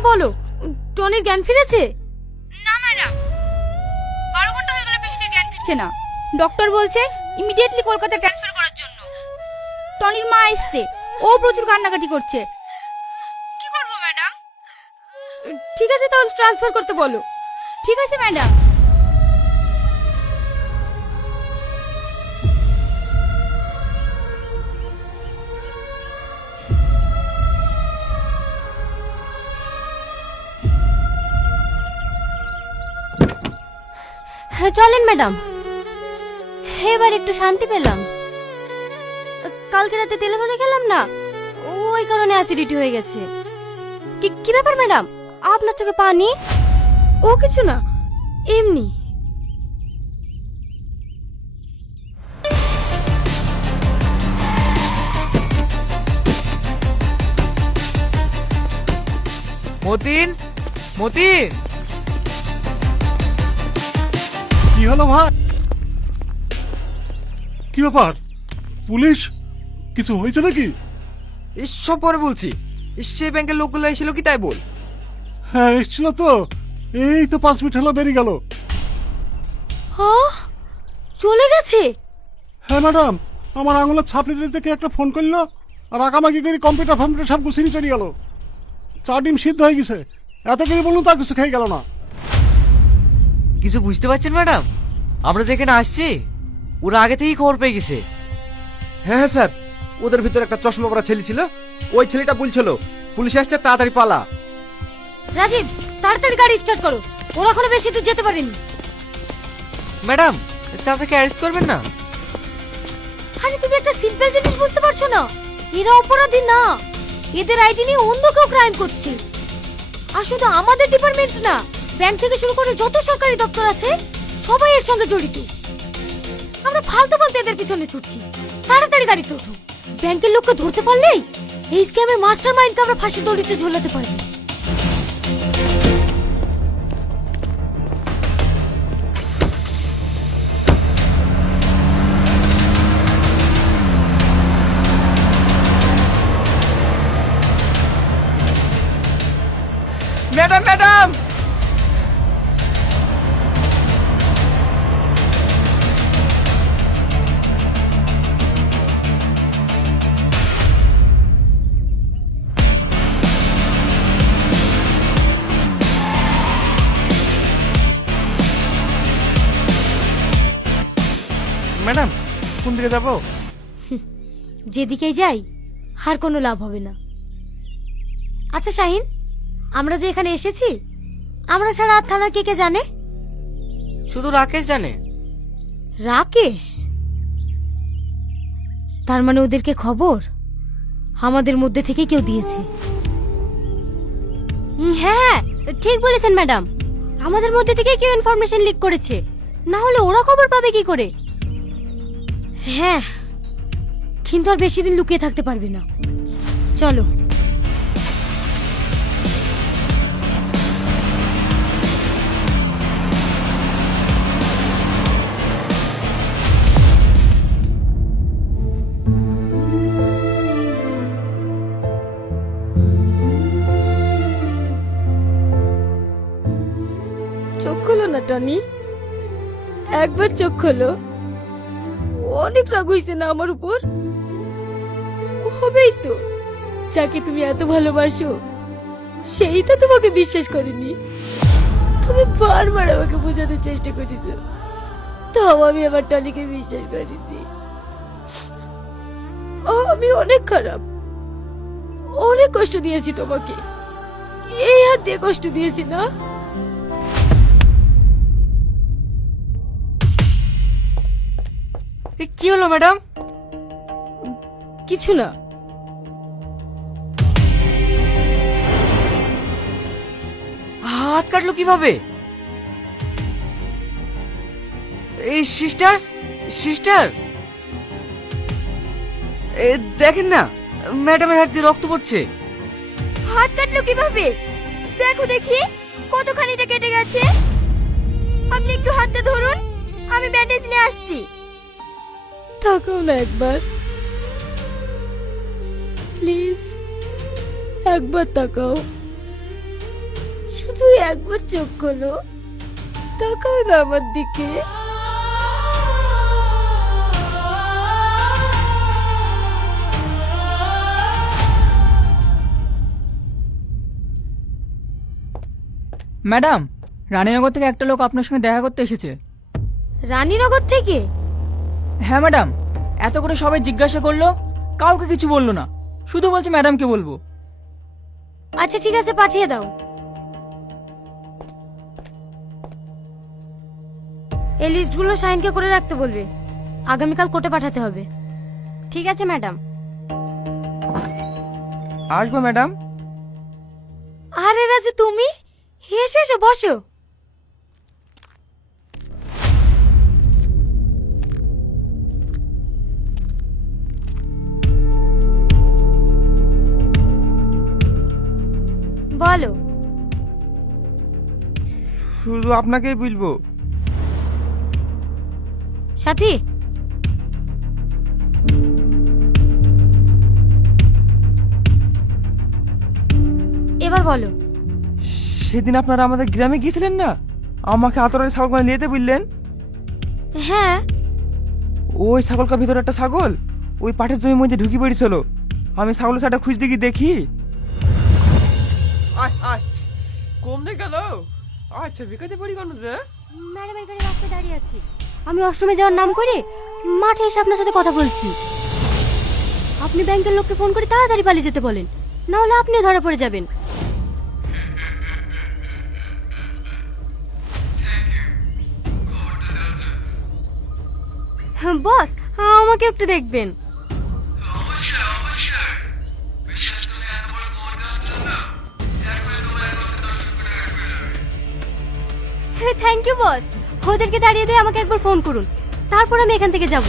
হ্যাঁ বলো, টনির জ্ঞান ফিরেছে? না ম্যাডাম, 12 ঘন্টা হয়ে গেল পেশেন্টের জ্ঞান ফিরছে না। ডক্টর বলছে ইমিডিয়েটলি কলকাতা ট্রান্সফার করার জন্য। টনির মা এসছে, ও প্রচুর কান্নাকাটি করছে। কি করব ম্যাডাম? ঠিক আছে, তাহলে ট্রান্সফার করতে বলো। ঠিক আছে ম্যাডাম। হ্যাঁ চলেন ম্যাডাম, এবার একটু শান্তি পেলাম। কালকে রাতে তেলে ভাজা খেলাম না, ওই কারণে অ্যাসিডিটি হয়ে গেছে। কি ব্যাপার ম্যাডাম, আপনার চোখে পানি? ও কিছু না, এমনি। মতিন, মতিন, কি হলো ভাই? কি ব্যাপার? পুলিশ? কিছু হয়েছে নাকি? সব পরে বলছি। সে ব্যাংকের লোকগুলো এসেছিল কি তাই বল। হ্যাঁ এসছিল তো, এই তো 5 মিনিট হলো বেরিয়ে গেল। হ্যাঁ চলে গেছে? হ্যাঁ ম্যাডাম, আমার আঙুলের ছাপ নিতে থেকে একটা ফোন করলো, আর আঁকামাকি করে কম্পিউটার সব গুছিয়ে চলে গেল। 4 ডিম সিদ্ধ হয়ে গেছে, এত করে বলুন তা কিছু খেয়ে গেল না। কিছু বুঝতে পারছেন ম্যাডাম? আমরা যেখানে আসছি ওরা আগে থেকেই খবর পেয়ে গেছে। হ্যাঁ হ্যাঁ স্যার, ওদের ভিতরে একটা চশমা পরা ছেলে ছিল, ওই ছেলেটা বলছিল পুলিশ আসছে তাড়াতাড়ি পালা। রাজীব তাড়াতাড়ি গাড়ি স্টার্ট করো, ওরা এখনো বেশি দূর যেতে পারেনি। ম্যাডাম, চাচাকে অ্যারেস্ট করবেন না? আরে তুমি একটা সিম্পল জিনিস বুঝতে পারছো না? এরা অপরাধী না, এদের আইডি নিয়ে অন্য কেউ ক্রাইম করছে। আর শুধু আমাদের ডিপার্টমেন্ট না, ব্যাংক থেকে শুরু করে যত সরকারি দপ্তর আছে সবাই এর সঙ্গে জড়িত। আমরা ফালতু এদের পিছনে ছুটছি। তাড়াতাড়ি গাড়িতে ওঠো, ব্যাংকের লোককে ধরতে পারলেই এই স্ক্যামের মাস্টার মাইন্ডকে আমরা ফাঁসি দড়িতে ঝোলাতে পারবো। ম্যাডাম, ম্যাডাম, ম্যাডাম কোন দিকে যাবো? যেদিকেই যাই আর কোনো লাভ হবে না। আচ্ছা শাহিন, আমরা যে এখানে এসেছি, আমরা ছাড়া আর থানার কে কে জানে? শুধু রাকেশ জানে। রাকেশ? তার মানে ওদেরকে খবর আমাদের মধ্যে থেকে কেউ দিয়েছে। হ্যাঁ ঠিক বলেছেন ম্যাডাম, আমাদের মধ্যে থেকে কেউ ইনফরমেশন লিক করেছে, না হলে ওরা খবর পাবে কি করে? হ্যাঁ, কিন্তু আর বেশি দিন লুকিয়ে থাকতে পারবে না। চলো। চোখ খোলো না টনি, একবার চোখ খোলো। অনেক রাগ হয়েছে না আমার উপর? হবেই তো, যাকে তুমি এত ভালোবাসো সেই তো তোমাকে বিশ্বাস করেনি। তুমি বারবার আমাকে বোঝাতে চেষ্টা করেছো, তাও আমি আমার টনিকে বিশ্বাস করিনি। আমি অনেক খারাপ, অনেক কষ্ট দিয়েছি তোমাকে, এই হাত দিয়ে কষ্ট দিয়েছি না? কি হলো ম্যাডাম? কিছু না। হাত কাটলো কিভাবে? এই সিস্টার, সিস্টার দেখেন না, ম্যাডামের হাত দিয়ে রক্ত পড়ছে। হাত কাটলো কিভাবে? দেখো দেখি কতখানিটা কেটে গেছে। আপনি একটু হাতটা ধরুন, আমি ব্যান্ডেজ নিয়ে আসছি। তাকাও না একবার, প্লিজ একবার তাকাও। শুধু একবার চোখ খোলো, তাকাও না আমার দিকে। ম্যাডাম, রানীনগর থেকে একটা লোক আপনার সঙ্গে দেখা করতে এসেছে। রানীনগর থেকে? হ্যাঁ ম্যাডাম, এত করে সবাই জিজ্ঞাসা করলো, কাউকে কিছু বললো না, শুধু বলছে ম্যাডামকে বলবো। আচ্ছা ঠিক আছে, পাঠিয়ে দাও। এই লিস্টগুলো সাইনকে করে রাখতে বলবে, আগামীকাল কোর্টে পাঠাতে হবে। ঠিক আছে ম্যাডাম। আসবো ম্যাডাম। আরে রাজু, তুমি এসো এসো, বসো। বলো। শুধু আপনাকেই বলবো। সাথী, এবার বলো। সেদিন আপনারা আমাদের গ্রামে গিয়েছিলেন না, আমাকে আতরের ছাগল নিয়ে যেতে বললেন। হ্যাঁ, ওই ছাগলকার ভিতরে একটা ছাগল ওই পাটের জমির মধ্যে ঢুকি পড়েছিল। আমি ছাগলের সাটা খুঁজতে গিয়ে দেখি। কমনে গেল। আচ্ছা, বিকাতে পড়ি কেন যে? ম্যাডামের গাড়ি রাস্তায় দাঁড়িয়ে আছি, আমি অষ্টমে যাওয়ার নাম করে মাঠে এসে আপনার সাথে কথা বলছি। আপনি ব্যাংকের লোককে ফোন করে তাড়াতাড়ি পালিয়ে যেতে বলেন, না হলে আপনি ধরা পড়ে যাবেন। বস, আমাকে একটু দেখবেন। থ্যাংক ইউ বস, ওদেরকে দাঁড়িয়ে দিয়ে আমাকে একবার ফোন করুন, তারপর আমি এখান থেকে যাব।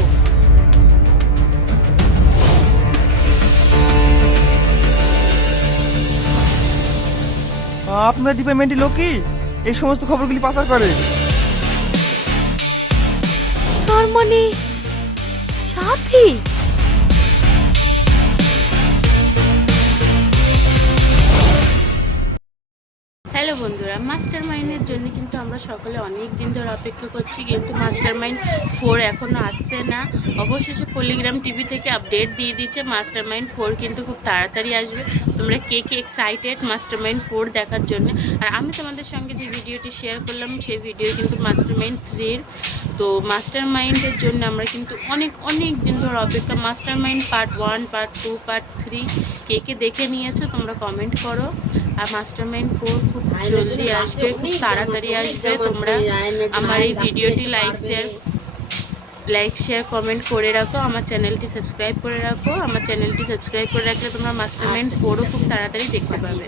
আপনার ডিপার্টমেন্টের লোকই এই সমস্ত খবরগুলি পাচার করে। তার মানে সাথী? হ্যালো বন্ধুরা, মাস্টার মাইন্ডের জন্য কিন্তু আমরা সকলে অনেক দিন ধরে অপেক্ষা করছি, কিন্তু মাস্টার মাইন্ড 4 এখনও আসছে না। অবশেষে পলিগ্রাম টিভি থেকে আপডেট দিয়ে দিচ্ছে মাস্টার মাইন্ড 4 কিন্তু খুব তাড়াতাড়ি আসবে। তোমরা কে কে এক্সাইটেড মাস্টার মাইন্ড 4 দেখার জন্য? আর আমি তোমাদের সঙ্গে যে ভিডিওটি শেয়ার করলাম সেই ভিডিও কিন্তু মাস্টার মাইন্ড 3-র। তো মাস্টার মাইন্ডের জন্য আমরা কিন্তু অনেক দিন ধরে অপেক্ষা। Master mind part 1, part 2, part 3 কে কে দেখে নিয়েছো তোমরা কমেন্ট করো। আর মাস্টার মাইন্ড 4 খুব জলদি আসবে, খুব তাড়াতাড়ি আসবে। তোমরা আমার এই ভিডিওটি লাইক শেয়ার কমেন্ট করে রাখো, আমার চ্যানেলটি সাবস্ক্রাইব করে রাখো। আমার চ্যানেলটি সাবস্ক্রাইব করে রাখলে তোমরা মাস্টার মাইন্ড 4ও খুব তাড়াতাড়ি দেখতে পাবে।